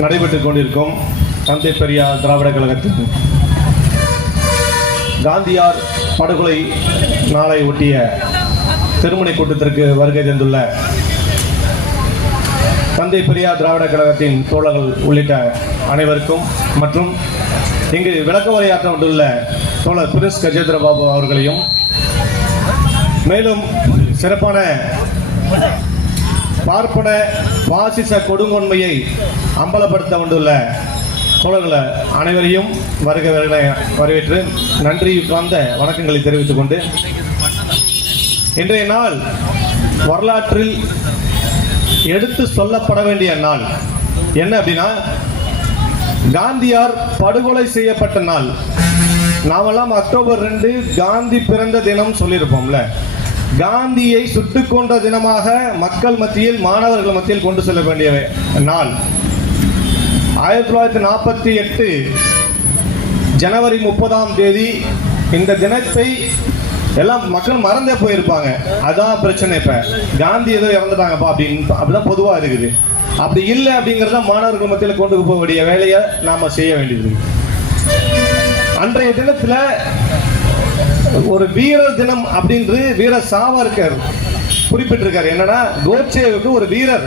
நடைபெற்றுக் கொண்டிருக்கும் தந்தை பெரியார் திராவிட கழகத்தின் காந்தியார் படுகொலை நாளை ஒட்டிய திருமணி கூட்டத்திற்கு வருகை தந்துள்ள தந்தை பெரியார் திராவிட கழகத்தின் தோழர்கள் உள்ளிட்ட அனைவருக்கும் மற்றும் இங்கு விளக்க உரையாற்ற வந்துள்ள தோழர் பிரிஸ் கஜேந்திர பாபு அவர்களையும் மேலும் சிறப்பான பார்ப்பன பாசிச கொடுங்கொன்மையை அம்பலப்படுத்த வந்துள்ள தோழர்கள் அனைவரையும் வருக வருக வரவேற்று நன்றி கலந்த வணக்கங்களை தெரிவித்துக் கொண்டு இன்றைய நாள் வரலாற்றில் எடுத்து சொல்லப்பட வேண்டிய நாள். என்ன அப்படின்னா காந்தியார் படுகொலை செய்யப்பட்ட நாள். நாமெல்லாம் அக்டோபர் ரெண்டு காந்தி பிறந்த தினம் சொல்லியிருப்போம்ல. காந்தியை சுட்டு கொன்ற தினமாக மக்கள் மத்தியில் மாணவர்கள் மத்தியில் கொண்டு செல்ல வேண்டிய நாள். ஆயிரத்தி தொள்ளாயிரத்தி நாற்பத்தி எட்டு ஜனவரி முப்பதாம் தேதி இந்த தினத்தை எல்லாம் மக்கள் மறந்தே போயிருப்பாங்க. அதான் பிரச்சனை இப்ப. காந்தி ஏதோ இறந்துட்டாங்கப்பா அப்படின்னு அப்படிதான் பொதுவா இருக்குது. அப்படி இல்லை அப்படிங்கிறத மாணவர்கள் மத்தியில் கொண்டு போக வேண்டிய வேலையை நாம செய்ய வேண்டியது. அன்றைய தினத்துல ஒரு வீரர் தினம் அப்படின்று வீர சாவர்கர் குறிப்பிட்டிருக்காரு. என்னன்னா கோட்சேவுக்கு ஒரு வீரர்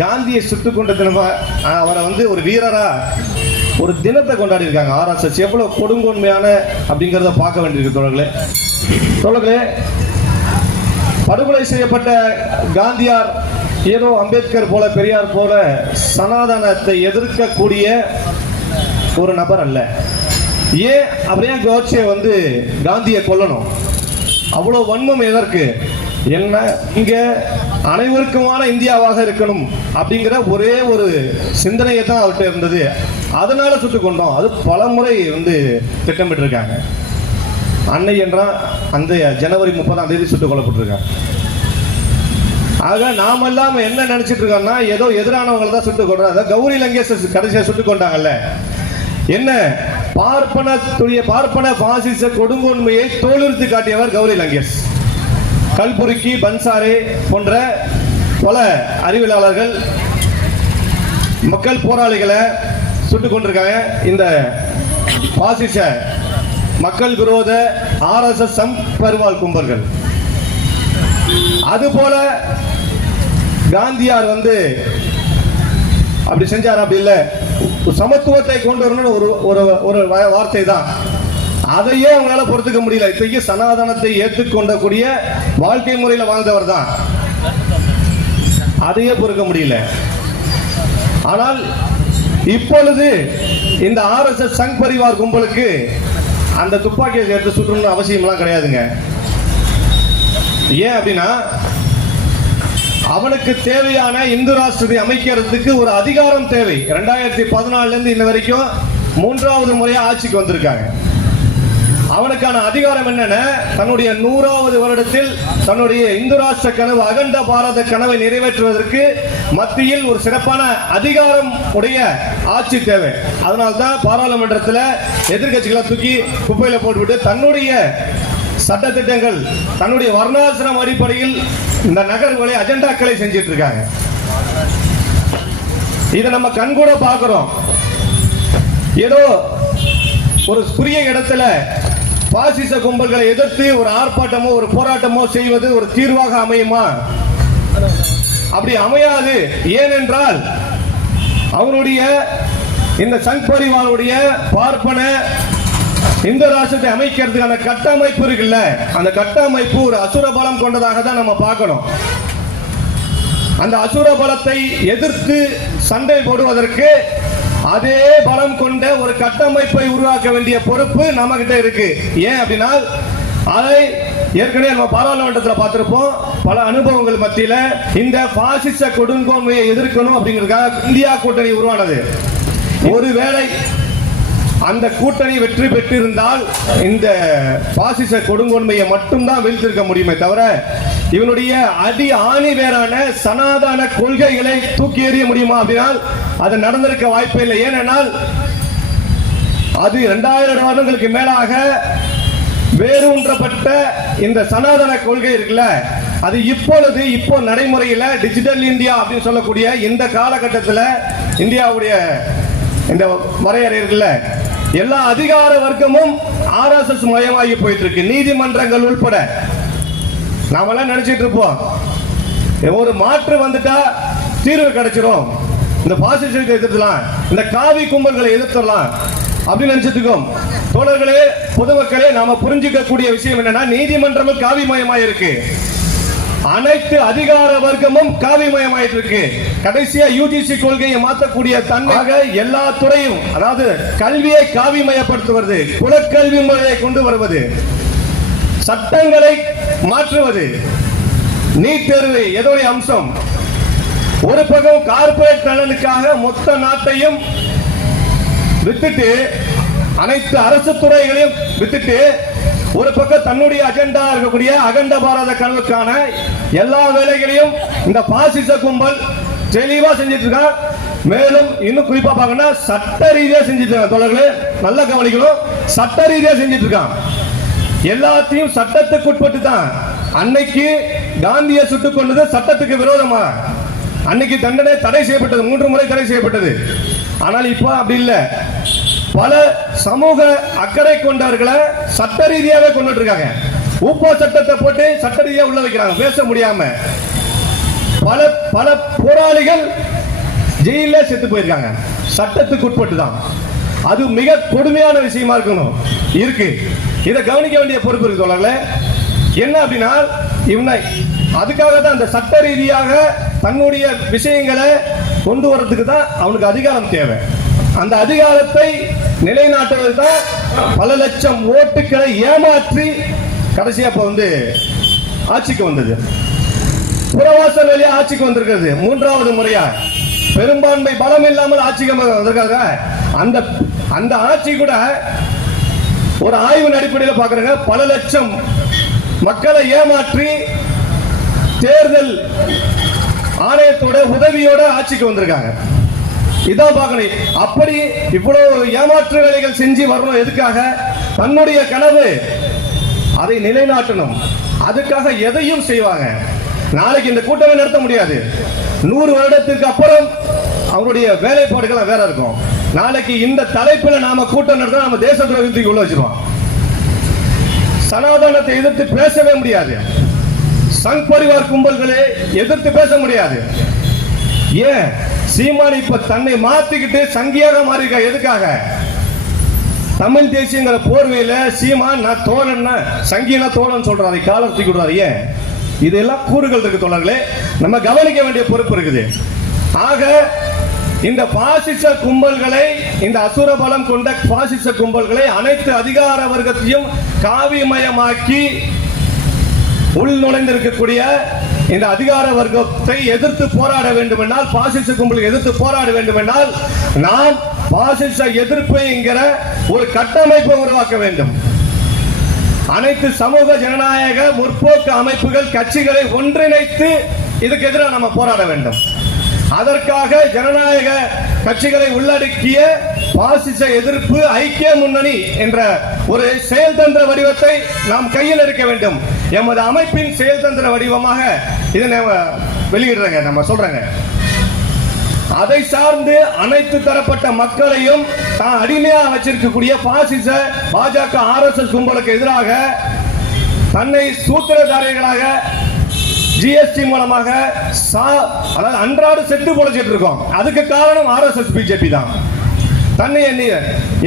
காந்தியை சுட்டு கொண்ட தினமா அவரை வந்து ஒரு வீரரா ஒரு தினத்தை கொண்டாடி இருக்காங்க ஆர்எஸ்எஸ் எவ்வளவு கொடுங்கொன்மையான அப்படிங்கிறத பார்க்க வேண்டியிருக்கு தோழர்களே. தோழர்களே படுகொலை செய்யப்பட்ட காந்தியார் ஏதோ அம்பேத்கர் போல பெரியார் போல சனாதனத்தை எதிர்க்கக்கூடிய ஒரு நபர் அல்ல. ஏன் அப்படியே கோட்சே வந்து காந்தியை கொல்லணும்? அவ்வளோ வன்மம் எதற்கு? என்ன இங்க அனைவருக்குமான இந்தியாவாக இருக்கணும் அப்படிங்கிற ஒரே ஒரு சிந்தனையை தான் அவர்கிட்ட இருந்தது. அதனால சுட்டுக் கொண்டோம். அது பல முறை வந்து திட்டமிட்டிருக்காங்க. அன்னை என்றால் அந்த ஜனவரி முப்பதாம் தேதி சுட்டுக் கொல்லப்பட்டிருக்காங்க. ஆக நாமெல்லாம் என்ன நினைச்சிட்டு இருக்கோம்னா ஏதோ எதிரானவங்களை தான் சுட்டுக் கொள்றோம் அதாவது கௌரி லங்கேஷ் கடைசியாக சுட்டுக் கொண்டாங்கல்ல. என்ன? பார்ப்பனத்துடைய பார்ப்பன பாசிச கொடுங்கோன்மையை தோலுரித்து காட்டியவர் கௌரி லங்கேஷ். கல்புருக்கி பன்சாரே போன்ற பல அறிவியலாளர்கள் மக்கள் போராளிகளை சுட்டுக் கொண்டிருக்காங்க. இந்த பாசிச மக்கள் விரோத ஆர்எஸ்எஸ் சம்பருவால் கும்பல்கள். அதுபோல காந்தியார் வந்து அப்படி செஞ்சார்? அப்படி இல்லை. சமத்துவத்தை கொண்டு வரணும்னு ஒரு ஒரு ஒரு வார்த்தை தான் அதையே அவங்களால பொறுத்துக்க முடியல. இப்பயும் சனாதனத்தை ஏற்றுக்கொண்டக்கூடிய வாழ்க்கை முறையில் வாழ்ந்தவர் தான் அதையே பொறுக்க முடியல. ஆனால் இப்பொழுது இந்த ஆர்எஸ்எஸ் சங் பரிவார் கும்பலுக்கு அந்த துப்பாக்கியை எடுத்து சுற்றணும்னு அவசியம்லாம் கிடையாதுங்க. ஏன் அப்படின்னா அவனுக்கு தேவையான இந்து ராஷ்டிரத்தை அமைக்கிறதுக்கு ஒரு அதிகாரம் தேவை. ரெண்டாயிரத்தி பதினாலுல இருந்து இன்ன வரைக்கும் மூன்றாவது முறையா ஆட்சிக்கு வந்திருக்காங்க. அவனுக்கான அதிகாரம் என்னன்னா? தன்னுடைய நூறாவது வருடத்தில் தன்னுடைய இந்து ராஷ்டிர கனவு அகண்ட பாரத கனவை நிறைவேற்றுவதற்கு மத்தியில் ஒரு சிறப்பான அதிகாரம் உடைய ஆட்சி தேவை. அதனால்தான் பாராளுமன்றத்தில் எதிர்க்கட்சிகளை தூக்கி குப்பையில் போட்டுவிட்டு தன்னுடைய சட்டத்திட்டங்கள் தன்னுடைய வர்ணாசிரம் அடிப்படையில் இந்த நகர்வுகளை அஜெண்டாக்களை செஞ்சிட்டு இருக்காங்க இதை நம்ம கண்கூட பார்க்கிறோம். ஏதோ ஒரு புரிய இடத்துல பாசிச கும்பல்களை எதிர்த்து ஒரு ஆர்ப்பாட்டமோ ஒரு போராட்டமோ செய்வது ஒரு தீர்வாக அமையுமா? அப்படி அமையாது. ஏனென்றால் அவருடைய இந்த சங் பரிவாருடைய பார்ப்பன இந்த ராஷ்டிரத்தை அமைக்கிறதுக்கான கட்டமைப்பு இருக்குல்ல அந்த கட்டமைப்பு ஒரு அசுர பலம் கொண்டதாக தான் நம்ம பார்க்கணும். அந்த அசுர பலத்தை எதிர்த்து சண்டை போடுவதற்கு அதே பலம் கொண்ட ஒரு கட்டமைப்பை உருவாக்க வேண்டிய பொறுப்பு நம்ம கிட்ட இருக்கு. ஏன் அப்படின்னா அதை ஏற்கனவே நம்ம பாராளுமன்றத்தில் பார்த்துருப்போம். பல அனுபவங்கள் மத்தியில் இந்த பாசிச கொடுங்கோன்மையை எதிர்க்கணும் அப்படிங்கிறதுக்காக இந்தியா கூட்டணி உருவானது. ஒருவேளை அந்த கூட்டணி வெற்றி பெற்றிருந்தால் இந்த பாசிச கொடுங்கோன்மையை மட்டும்தான் வீழ்த்திருக்க முடியுமே தவிர இவனுடைய அடி ஆணி வேறான சனாதன கொள்கைகளை தூக்கி எறிய முடியுமா அப்படின்னால் அது நடந்திருக்க வாய்ப்பே இல்லை. ஏனென்றால் அது இரண்டாயிரம் வருடங்களுக்கு மேலாக வேரூன்றப்பட்ட இந்த சனாதன கொள்கை இருக்குல்ல அது இப்பொழுது இப்போ நடைமுறையில் டிஜிட்டல் இந்தியா அப்படின்னு சொல்லக்கூடிய இந்த காலகட்டத்தில் இந்தியாவுடைய இந்த வரையறை இருக்குல்ல எல்லா அதிகார வர்க்கமும் ஆர்எஸ்எஸ் மயமாகி போயிட்டு இருக்கு நீதிமன்றங்கள் உள்பட. நாமெல்லாம் நினைச்சிட்டு இருப்போம். ஒரு மாற்று வந்துட்டா தீர்வு கிடைச்சிடும் இந்த பாசிசத்தை எதிர்த்துலாம் இந்த காவி கும்பல்களை எதிர்த்துடலாம் அப்படின்னு நினைச்சதுக்கும் தோழர்களே பொதுமக்களே நாம புரிஞ்சுக்கக்கூடிய விஷயம் என்னன்னா நீதிமன்றமும் காவிமயமாய் இருக்கு அனைத்து அதிகார வர்க்கமும் காவிமயமாயிட்டு இருக்கு கடைசியா யூஜிசி கொள்கையை மாற்றக்கூடிய தன்மையாக எல்லா துறையும் அதாவது கல்வியை காவிமயப்படுத்துவது குலக்கல்வி முறையை கொண்டு வருவது சட்டங்களை மாற்றுவது நீட் தேர்வு எதோடைய அம்சம்? ஒரு பக்கம் கார்ப்பரேட் நலனுக்காக மொத்த நாட்டையும் வித்துட்டு அனைத்து அரசு துறைகளையும் வித்துட்டு ஒரு பக்கம் தன்னுடைய அஜெண்டா இருக்கக்கூடிய அகண்ட பாரத கனவுக்கான எல்லா வேலைகளையும் இந்த பாசிச கும்பல் தெளிவா செஞ்சிட்டு இருக்கா மேலும் இன்னும் குறிப்பா பாக்கணும்னா சட்ட ரீதியா செஞ்சிட்டு இருக்காங்க தோழர்களே. நல்லா கவனிக்கணும். சட்ட ரீதியா செஞ்சிட்டு இருக்கான் எல்லாத்தையும் சட்டத்துக்கு உட்பட்டு தான் அன்னைக்கு காந்தியை சுட்டுக் கொண்டது சட்டத்துக்கு விரோதமா? அன்னைக்கு தண்டனை தடை செய்யப்பட்டது. மூன்று முறை தடை செய்யப்பட்டது. ஆனால் இப்போ அப்படி இல்லை. பல சமூக அக்கறை கொண்டவர்களை சட்ட ரீதியாகவே கொண்டுட்டு இருக்காங்க உப்போ சட்டத்தை போட்டு சட்ட ரீதியாக உள்ள வைக்கிறாங்க. பேச முடியாம. பல பல போராளிகள் ஜெயில செத்து போயிருக்காங்க. சட்டத்துக்கு உட்பட்டு தான் அது மிக கொடுமையான விஷயமா இருக்கணும். இருக்கு. இதை கவனிக்க வேண்டிய பொறுப்பு இருக்கு தோழர்களே. என்ன அப்படின்னா இவனை அதுக்காக தான் அந்த சட்ட ரீதியாக தன்னுடைய விஷயங்களை கொண்டு வரதுக்கு தான் அவனுக்கு அதிகாரம் தேவை. அந்த அதிகாரத்தை நிலைநாட்டுவது தான் பல லட்சம் ஓட்டுகளை ஏமாற்றி கடைசியா இப்ப வந்து ஆட்சிக்கு வந்தது. புறவாசல் வழியா ஆட்சிக்கு வந்திருக்கிறது. மூன்றாவது முறையா. பெரும்பான்மை பலம் இல்லாமல் ஆட்சிக்கு வந்திருக்காங்க அந்த அந்த ஆட்சி கூட ஒரு ஆய்வின் அடிப்படையில் பாக்குறாங்க. பல லட்சம் மக்களை ஏமாற்றி தேர்தல் ஆணையத்தோட உதவியோட ஆட்சிக்கு வந்திருக்காங்க. இதான் பார்க்கணும் அப்படி இவ்வளவு ஏமாற்று வேலைகள் செஞ்சு வரணும் எதுக்காக? தன்னுடைய கனவு அதை நிலைநாட்டணும். அதுக்காக எதையும் செய்வாங்க. நாளைக்கு இந்த கூட்டமே நடத்த முடியாது. நூறு வருடத்திற்கு அப்புறம் அவருடைய வேலைப்பாடுகள் வேற இருக்கும். நாளைக்கு இந்த தலைப்பில் நாம கூட்டம் நடத்த நம்ம தேச துரோகத்துக்கு உள்ள வச்சிருவோம். சனாதனத்தை எதிர்த்து பேசவே முடியாது. சங் பரிவார் கும்பல்களை எதிர்த்து பேச முடியாது. ஏன்? சீமான் இப்ப தன்னை மாத்திக்கிட்டு சங்கியாக மாறிருக்கா எதுக்காக? தமிழ் தேசியங்கிற போர்வையில சீமான் நான் தோழன் சங்கினா தோழன் சொல்றாரு காலத்துக்கு விடுறாரு. ஏன்? இதெல்லாம் கூறுகள் இருக்கு தோழர்களே. நம்ம கவனிக்க வேண்டிய பொறுப்பு இருக்குது. ஆக இந்த பாசிச கும்பல்களை இந்த அசுர பலம் கொண்ட பாசிச கும்பல்களை அனைத்து அதிகார வர்க்கத்தையும் காவிமயமாக்கி உள் நுழைந்திருக்கக்கூடிய இந்த அதிகார வர்க்கத்தை எதிர்த்து போராட வேண்டுமென்றால் பாசிச கும்பலை எதிர்த்து போராட வேண்டுமென்றால் நாம் பாசிச எதிர்ப்பு என்கிற ஒரு கட்டமைப்பை உருவாக்க வேண்டும். அனைத்து சமூக ஜனநாயக முற்போக்கு அமைப்புகள் கட்சிகளை ஒன்றிணைத்து இதுக்கு எதிராக நம்ம போராட வேண்டும். அதற்காக ஜனநாயக கட்சிகளை உள்ளடக்கிய பாசிச எதிர்ப்பு ஐக்கிய முன்னணி என்ற ஒரு செயல்தந்திர வடிவத்தை நாம் கையில் எடுக்க வேண்டும். எமது அமைப்பின் செயல்தந்திர வடிவமாக இதை நம்ம வெளியிடுறேங்க நம்ம சொல்றேங்க. அதை சார்ந்து அனைத்து தரப்பட்ட மக்களையும் தான் அடிமையாக வச்சிருக்கக்கூடிய பாசிச பாஜக ஆர்எஸ்எஸ் கும்பலுக்கு எதிராக தன்னை சூத்திரதாரிகளாக ஜிஎஸ்டி மூலமாக சா- அதாவது அன்றாட செத்து பொழைச்சிட்டு இருக்கோம். அதுக்கு காரணம் ஆர்எஸ்எஸ் பிஜேபி தான். தன்னை எண்ணிய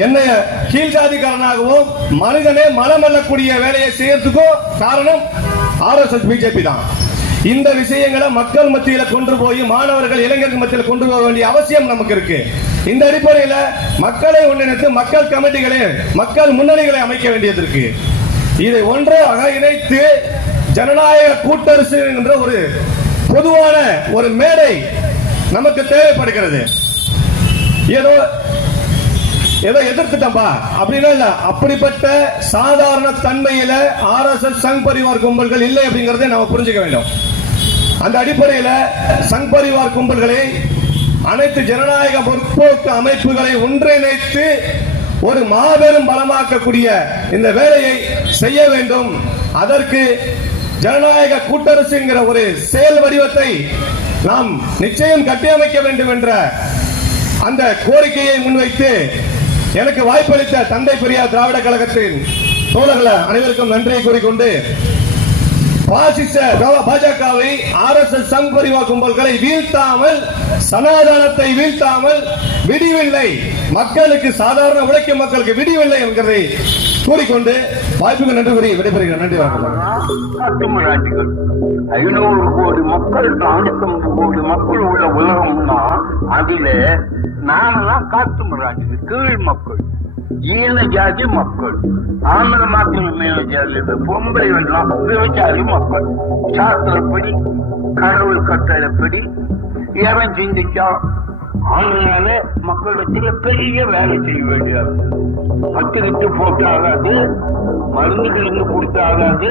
என்னைய கீழ்ஜாதிக்காரனாகவும் மனிதனே மனமல்லக்கூடிய வேலையை செய்யறதுக்கும் காரணம் ஆர்எஸ்எஸ் பிஜேபி தான். இந்த விஷயங்களை மக்கள் மத்தியில் கொண்டு போய் மாணவர்கள் இளைஞர்கள் மத்தியில் கொண்டு போக வேண்டிய அவசியம் நமக்கு இருக்கு. இந்த அடிப்படையில் மக்களை ஒன்றிணைத்து மக்கள் கமிட்டிகளை மக்கள் முன்னணிகளை அமைக்க வேண்டியது இருக்கு. இதை ஒன்றாக இணைத்து ஜனநாயக கூட்டரசு என்ற ஒரு பொதுவான ஒரு மேடை நமக்கு தேவைப்படுகிறது. ஏதோ ஏதோ எதிர்த்துட்டம்பா அப்படின்னா இல்ல அப்படிப்பட்ட சாதாரண தன்மையில ஆர்எஸ்எஸ் சங் பரிவார் கும்பல்கள் இல்லை அப்படிங்கறதை நம்ம புரிஞ்சுக்க வேண்டும். அந்த அடிப்படையில சங் பரிவார் கும்பல்களை அனைத்து ஜனநாயக முற்போக்கு அமைப்புகளை ஒன்றிணைத்து ஒரு மாபெரும் பலமாக்கக்கூடிய இந்த வேலையை செய்ய வேண்டும். அதற்கு ஜனநாயக கூட்டரசுங்கிற ஒரு செயல் வடிவத்தை நாம் நிச்சயம் கட்டியமைக்க வேண்டும் என்ற அந்த கோரிக்கையை முன்வைத்து எனக்கு வாய்ப்பளித்த தந்தை பெரியார் திராவிட கழகத்தின் தோழர்களை அனைவருக்கும் நன்றியை கூறிக்கொண்டு பாசிச பாஜகவை R S S Sangh Parivar கும்பல்களை வீழ்த்தாமல் சனாதனத்தை வீழ்த்தாமல் விடிவில்லை. மக்களுக்கு சாதாரண உழைக்கும் மக்களுக்கு விடிவில்லை என்கிறதை கூறிக்கொண்டு வாய்ப்புக்கு நன்றி கூறி விடைபெறுகிறேன். நன்றி வணக்கம். ஐநூறு கோடி மக்கள் நானூத்தி கோடி மக்கள் உள்ள உலகம்னா அதிலே நாமெல்லாம் காட்டுமிராண்டிகள் கீழ் மக்கள் ஈன ஜாதி மக்கள் ஆந்திர மாத்திரம் மேல ஜாதி பொம்பளை பொம்பளைகள் எல்லாம் விவசாயி மக்கள். சாஸ்திரப்படி கடவுள் கட்டளைப்படி எவன் சிந்திச்சா அதனால மக்களிடத்துல பெரிய வேலை செய்ய வேண்டியது. பத்திரிட்டு போட்டாகாது ஆகாது மருந்து கிழந்து கொடுத்தாகாது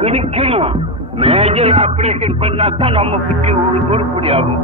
ஆகாது மேஜர் ஆபரேஷன் பண்ணாதான் நம்ம நம்ம ஒரு உருப்படி ஆகும்